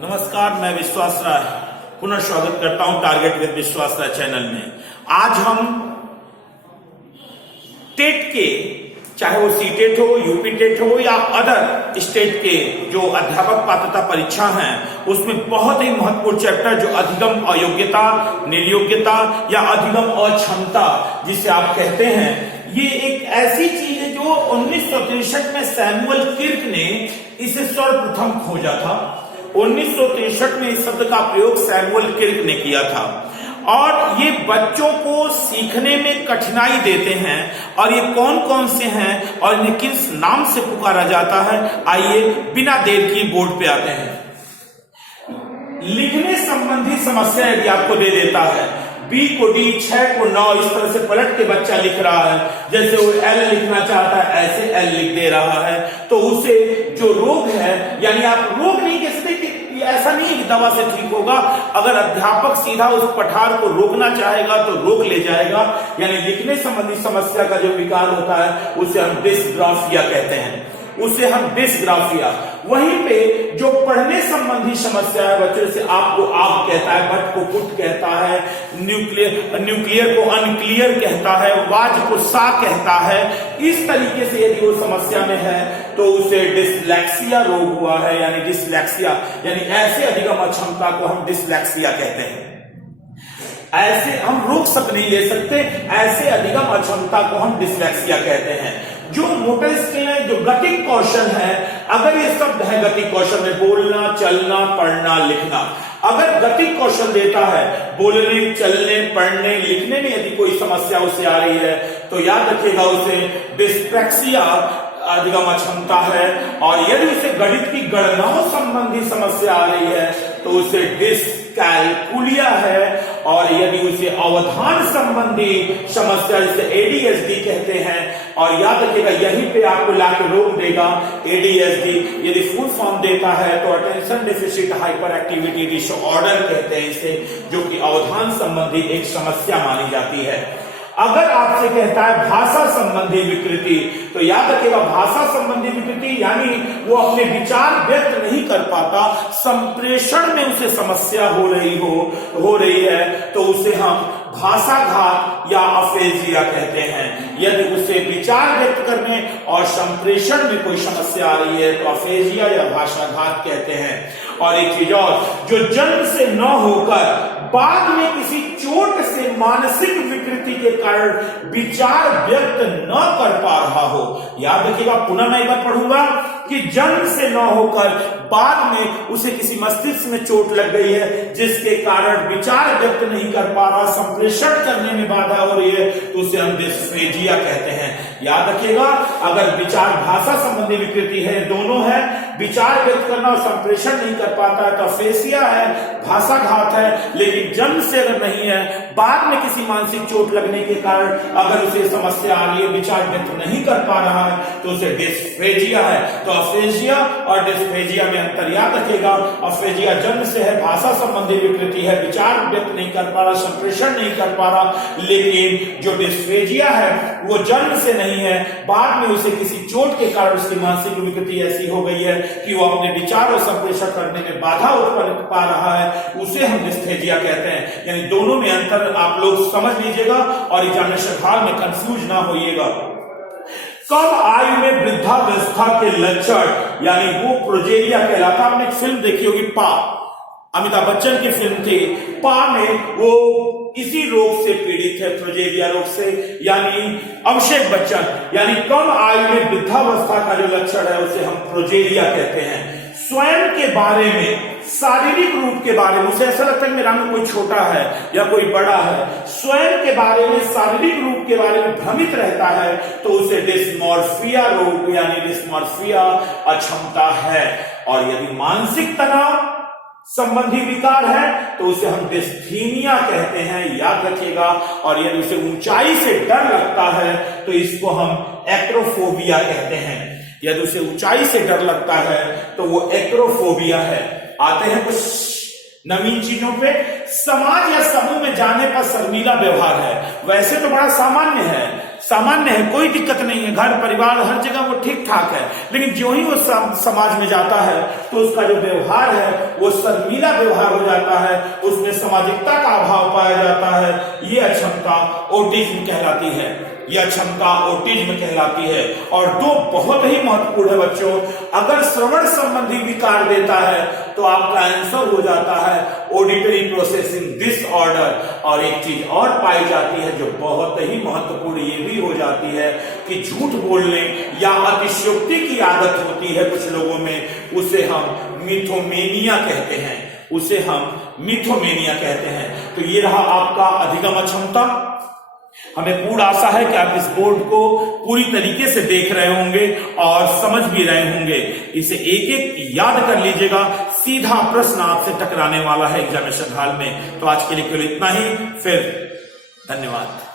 नमस्कार, मैं विश्वास राय पुनः स्वागत करता हूं टारगेट विद विश्वास राय चैनल में। आज हम टेट के, चाहे वो सी टेट हो, यूपी टेट हो या अदर स्टेट के जो अध्यापक पात्रता परीक्षा हैं, उसमें बहुत ही महत्वपूर्ण चैप्टर जो अधिगम अयोग्यता, निर्योग्यता या अधिगम अक्षमता जिसे आप कहते हैं, ये एक ऐसी चीज है जो 1963 में सैमुअल किर्क ने इसे सर्वप्रथम खोजा था। 1963 में इस शब्द का प्रयोग सैमुअल किर्क ने किया था और ये बच्चों को सीखने में कठिनाई देते हैं। और ये कौन कौन से हैं और इन्हें किस नाम से पुकारा जाता है, आइए बिना देर किए बोर्ड पे आते हैं। लिखने संबंधी समस्या यदि आपको दे देता है, बी को डी, 6 को 9, इस तरह से पलट के बच्चा लिख रहा है, जैसे वो एल लिखना चाहता है ऐसे एल लिख दे रहा है, तो उसे जो रोग है, यानी आप रोग नहीं कह सकते कि ऐसा नहीं है कि दवा से ठीक होगा। अगर अध्यापक सीधा उस पठार को रोकना चाहेगा तो रोक ले जाएगा। यानी लिखने संबंधी समस्या का जो विकार होता है उसे हम डिस्ग्राफिया कहते हैं, उसे हम डिस्ग्राफिया। वहीं पे जो पढ़ने संबंधी समस्या है, बच्चों से आपको आप कहता है, बट को पुट कहता है, न्यूक्लियर को अनक्लियर कहता है, वाज को सा कहता है, इस तरीके से यदि वो समस्या में है तो उसे डिसलेक्सिया रोग हुआ है। यानी डिसलेक्सिया यानी ऐसे अधिगम अक्षमता को हम डिसलेक्सिया कहते हैं। ऐसे हम रोक सब नहीं ले सकते, ऐसे अधिगम अक्षमता को हम डिसलेक्सिया कहते हैं। जो मोटर स्किल है, जो गतिक कौशल है, अगर ये शब्द है गतिक कौशल में बोलना, चलना, पढ़ना, लिखना, अगर गतिक कौशल देता है, बोलने, चलने, पढ़ने, लिखने में यदि कोई समस्या उसे आ रही है तो याद रखिएगा उसे डिस्प्रैक्सिया अधिगम अक्षमता है। और यदि उसे गणित की गणनाओं संबंधी समस्या आ रही है तो उसे डिस्कैलकुलिया है। और यदि उसे अवधान संबंधी समस्या जिसे एडीएचडी कहते हैं, और याद रखिएगा यहीं पे आपको लाके रोक देगा एडीएचडी, यदि फुल फॉर्म देता है तो attention deficit hyper activity disorder कहते हैं इसे, जो कि अवधान संबंधी एक समस्या मानी जाती है। अगर आपसे कहता है भाषा संबंधी विकृति, तो याद रखिएगा भाषा संबंधी विकृति यानी वो अपने विचार व्यक्त नहीं कर पाता, संप्रेषण में उसे समस्या हो रही है, तो उसे हम भाषाघात या अफेजिया कहते हैं। यदि उसे विचार व्यक्त करने और संप्रेषण में कोई समस्या आ रही है तो अफेजिया या भाषाघात कहते हैं। और एक चीज और, जो जन्म से न होकर बाद में किसी चोट से मानसिक विकृति के कारण विचार व्यक्त न कर पा रहा हो, याद रखिएगा, पुनः मैं एक बार पढ़ूंगा कि जन्म से न होकर बाद में उसे किसी मस्तिष्क में चोट लग गई है जिसके कारण विचार व्यक्त नहीं कर पा रहा, संप्रेषण करने में बाधा हो रही है, तो उसे हम डिस्फेजिया कहते हैं। याद रखिएगा, अगर विचार भाषा संबंधी विकृति है, दोनों है, विचार व्यक्त करना और संप्रेषण नहीं कर पाता है तो अफेसिया है, भाषाघात है। लेकिन जन्म से अगर नहीं है, बाद में किसी मानसिक चोट लगने के कारण अगर उसे समस्या आ रही है, विचार व्यक्त नहीं कर पा रहा है, तो उसे डिस्फेजिया है। तो अफेजिया और डिस्फेजिया में अंतर याद रखिएगा। अफेजिया जन्म से है, भाषा संबंधी विकृति है, विचार व्यक्त नहीं कर पा रहा, संप्रेषण नहीं कर पा रहा। लेकिन जो डिस्फेजिया है वो जन्म से नहीं है, बाद में उसे किसी चोट के कारण उसकी मानसिक विकृति ऐसी हो गई है कि वो अपने विचार और संप्रेषण करने में बाधा उत्पन्न पा रहा है, उसे हम डिस्फेजिया कहते हैं। यानी दोनों में अंतर आप लोग समझ लीजिएगा और एग्जामिनेशन हॉल में कंफ्यूज ना होइएगा। कब आयु में वृद्धावस्था के लक्षण, यानी वो प्रोजेरिया कहलाता। आपने एक फिल्म देखी होगी पा, अमिताभ बच्चन की फिल्म थी पा, में वो इसी रोग से पीड़ित है, प्रोजेरिया रोग से, यानी अभिषेक बच्चन। यानी कम आयु में वृद्धावस्था का जो लक्षण है उसे हम प्रोजेरिया कहते हैं। स्वयं के बारे में, शारीरिक रूप के बारे में, उसे ऐसा लगता है मेरा में कोई छोटा है या कोई बड़ा है, स्वयं के बारे में, शारीरिक रूप के बारे में भ्रमित रहता है, तो उसे डिस्मॉर्फिया रोग यानी डिस्मॉर्फिया अक्षमता है। और यदि मानसिक तनाव संबंधी विकार है तो उसे हम डिस्थीनिया कहते हैं, याद रखिएगा। और यदि उसे ऊंचाई से डर लगता है तो इसको हम एक्रोफोबिया कहते हैं। यदि उसे ऊंचाई से डर लगता है तो वो एक्रोफोबिया है। आते हैं कुछ नवीन चीजों पे। समाज या समूह में जाने पर शर्मीला व्यवहार है, वैसे तो बड़ा सामान्य है, सामान्य है, कोई दिक्कत नहीं है, घर परिवार हर जगह वो ठीक ठाक है। लेकिन जो ही वो समाज में जाता है तो उसका जो व्यवहार है वो शर्मीला व्यवहार हो जाता है, उसमें सामाजिकता का अभाव पाया जाता है। ये अक्षमता ऑटिज्म कहलाती है, यह क्षमता ऑटिज्म कहलाती है। और दो बहुत ही महत्वपूर्ण है बच्चों, अगर श्रवण संबंधी विकार देता है तो आपका आंसर हो जाता है ऑडिटरी प्रोसेसिंग डिसऑर्डर। और एक चीज और पाई जाती है जो बहुत ही महत्वपूर्ण ये भी हो जाती है कि झूठ बोलने या अतिशयोक्ति की आदत होती है कुछ लोगों में, उसे हम मिथोमेनिया कहते हैं, उसे हम मिथोमेनिया कहते हैं। तो ये रहा आपका अधिगम अक्षमता। हमें पूर्ण आशा है कि आप इस बोर्ड को पूरी तरीके से देख रहे होंगे और समझ भी रहे होंगे। इसे एक एक याद कर लीजिएगा, सीधा प्रश्न आपसे टकराने वाला है एग्जामिनेशन हॉल में। तो आज के लिए केवल इतना ही, फिर धन्यवाद।